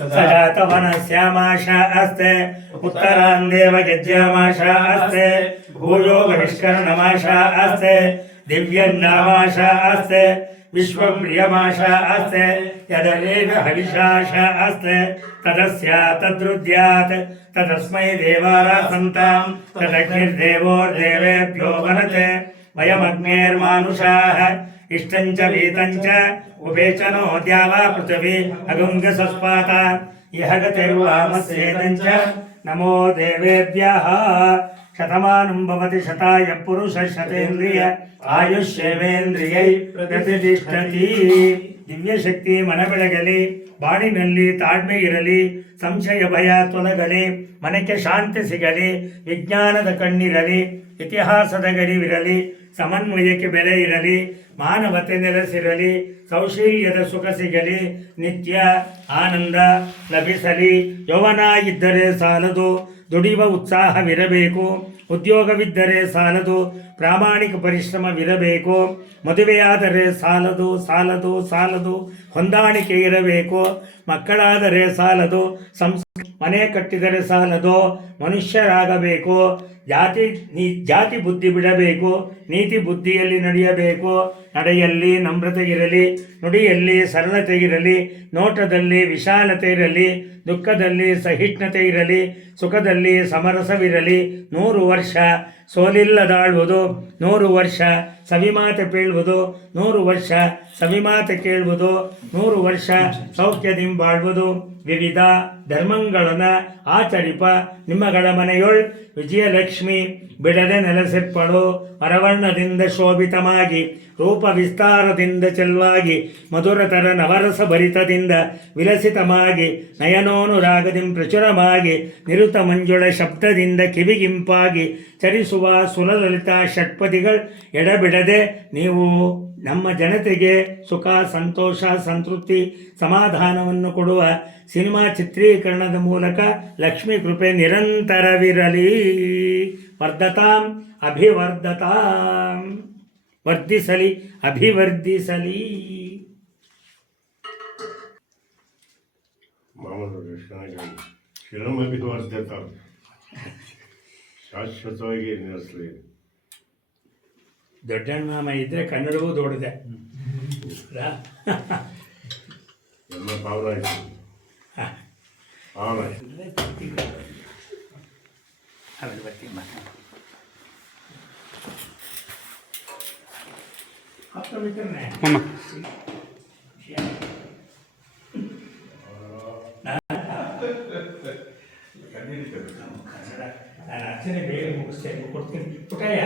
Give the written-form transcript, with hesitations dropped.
सजातवनस्यामाशा अस्ते उत्तरान् देवयज्ञामाशा अस्ते भूयो बहिष्करणमाशा अस्ते दिव्यन्नामाशा अस्ते विश्वप्रियमाशा अस्ते यदलेव हविषाशा अस्ते तदस्या तद्रुद्यात् तदस्मै देवारासन्तां तदग्निर्देवोर्देवेभ्यो वनते वयमग्नेर्मानुषाः इष्टञ्च वीतञ्च उपेचनो द्यावा पृथिवी अगुङ्गसस्पाता इह गतिर्वामस्येदञ्च नमो देवेभ्यः शतमानं भवति शताय पुरुषः शतेन्द्रिय आयुष्येवेन्द्रियै प्रतिष्ठति ದಿವ್ಯ ಶಕ್ತಿ ಮನಬೆಳಗಲಿ ಬಾಡಿನಲ್ಲಿ ತಾಳ್ಮೆ ಇರಲಿ ಸಂಶಯ ಭಯ ತೊಲಗಲಿ ಮನಕ್ಕೆ ಶಾಂತಿ ಸಿಗಲಿ ವಿಜ್ಞಾನದ ಕಣ್ಣಿರಲಿ ಇತಿಹಾಸದ ಗರಿವಿರಲಿ ಸಮನ್ವಯಕ್ಕೆ ಬೆಲೆ ಇರಲಿ ಮಾನವತೆ ನೆಲೆಸಿರಲಿ ಸೌಶೀಲ್ಯದ ಸುಖ ಸಿಗಲಿ ನಿತ್ಯ ಆನಂದ ಲಭಿಸಲಿ ಯೌವನ ಇದ್ದರೆ ಸಾಲದು ದುಡಿಯುವ ಉತ್ಸಾಹವಿರಬೇಕು ಉದ್ಯೋಗವಿದ್ದರೆ ಸಾಲದು ಪ್ರಾಮಾಣಿಕ ಪರಿಶ್ರಮವಿರಬೇಕು ಮದುವೆಯಾದರೆ ಸಾಲದು ಸಾಲದು ಸಾಲದು ಹೊಂದಾಣಿಕೆ ಇರಬೇಕು ಮಕ್ಕಳಾದರೆ ಸಾಲದು ಮನೆ ಕಟ್ಟಿದರೆ ಸಾಲದು ಮನುಷ್ಯರಾಗಬೇಕು ಜಾತಿ ಬುದ್ಧಿ ಬಿಡಬೇಕು ನೀತಿ ಬುದ್ಧಿಯಲ್ಲಿ ನಡೆಯಬೇಕು ನಡೆಯಲ್ಲಿ ನಮ್ರತೆ ಇರಲಿ ನುಡಿಯಲ್ಲಿ ಸರಳತೆ ಇರಲಿ ನೋಟದಲ್ಲಿ ವಿಶಾಲತೆ ಇರಲಿ ದುಃಖದಲ್ಲಿ ಸಹಿಷ್ಣುತೆ ಇರಲಿ ಸುಖದಲ್ಲಿ ಸಮರಸವಿರಲಿ 100 ವರ್ಷ ಸೋಲಿಲ್ಲದಾಳುವುದು 100 ವರ್ಷ ಸವಿಮಾತೆ ಪೇಳುವುದು 100 ವರ್ಷ ಸವಿಮಾತೆ ಕೇಳುವುದು 100 ವರ್ಷ ಸೌಖ್ಯದಿಂಬಾಳುವುದು ವಿವಿಧ ಧರ್ಮಗಳನ್ನು ಆಚರಿಪ ನಿಮ್ಮಗಳ ಮನೆಯೊಳ್ ವಿಜಯಲಕ್ಷ್ಮಿ ಬಿಡದೆ ನೆಲೆಸಿಪ್ಪಳು ವರವರ್ಣದಿಂದ ಶೋಭಿತಮಾಗಿ ರೂಪ ವಿಸ್ತಾರದಿಂದ ಚೆಲ್ವಾಗಿ ಮಧುರತರ ನವರಸ ಭರಿತದಿಂದ ವಿಲಸಿತಮಾಗಿ ನಯನೋನುರಾಗದಿಂ ಪ್ರಚುರವಾಗಿ ನಿರುತ ಮಂಜುಳ ಶಬ್ದದಿಂದ ಕಿವಿಗಿಂಪಾಗಿ ಚರಿಸುವ ಸುಲಲಿತ ಷಟ್ಪದಿಗಳು ಎಡಬಿಡದೆ ನೀವು ನಮ್ಮ ಜನತೆಗೆ ಸುಖ ಸಂತೋಷ ಸಂತೃಪ್ತಿ ಸಮಾಧಾನವನ್ನು ಕೊಡುವ ಸಿನಿಮಾ ಚಿತ್ರೀಕರಣದ ಮೂಲಕ ಲಕ್ಷ್ಮೀ ಕೃಪೆ ನಿರಂತರವಿರಲಿ ವರ್ಧತಾಂ ಅಭಿವರ್ಧತಾಂ ವರ್ಧಿಸಲಿ ಅಭಿವರ್ಧಿಸಲಿ. ಶಿರಮಭಿವರ್ಧತಾಂ ಶಾಶ್ವತವಾಗಿ ನೆಲೆಸಲಿ. ದೊಡ್ಡಣ್ಣ ಇದ್ರೆ ಕನ್ನಡವೂ ದೊಡ್ಡದೆ ಎಲ್ಲ ಪಾವನಾಯ್ತು. ಆಮೇಲೆ ಬರ್ತೀನಿ ನಾನು ಅರ್ಚನೆ ಬೇಗ ಮುಗಿಸ್ತೇನೆ ಕೊಡ್ತೀನಿ ಪುಟಯ್ಯ